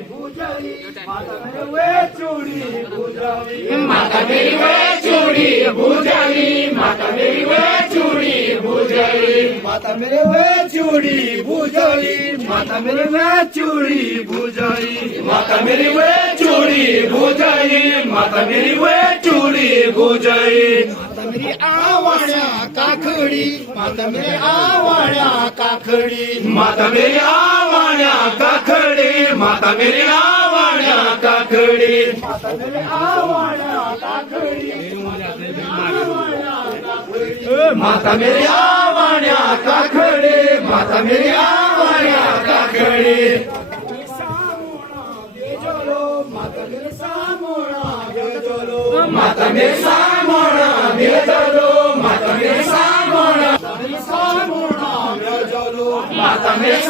भुजाली माता मेरे वे चूड़ी भुजाली माता मेरी वे चूड़ी भुजाली माता मेरी वे चूड़ी भुजाली माता मेरे वे चूड़ी भुजाली माता मेरे वे चूड़ी भुजाली माता मेरी वे चूड़ी भुजाली माता मेरी वे चूड़ी भुजाली माता मेरी आवाण्या काखडी माता मेरी आवाण्या काखडी माता मेरी आवाण्या काखडी माता मेरी आवाण्या काखडी माता मेरी आवाण्या काखडी माता मेरी आवाण्या काखडी माता मेरी आवाण्या काखडी माता मेरे सामोणा बेजलो माता मेरे सामोणा बेजलो माता मेरे सामोणा सामोणा बेजलो माता मेरे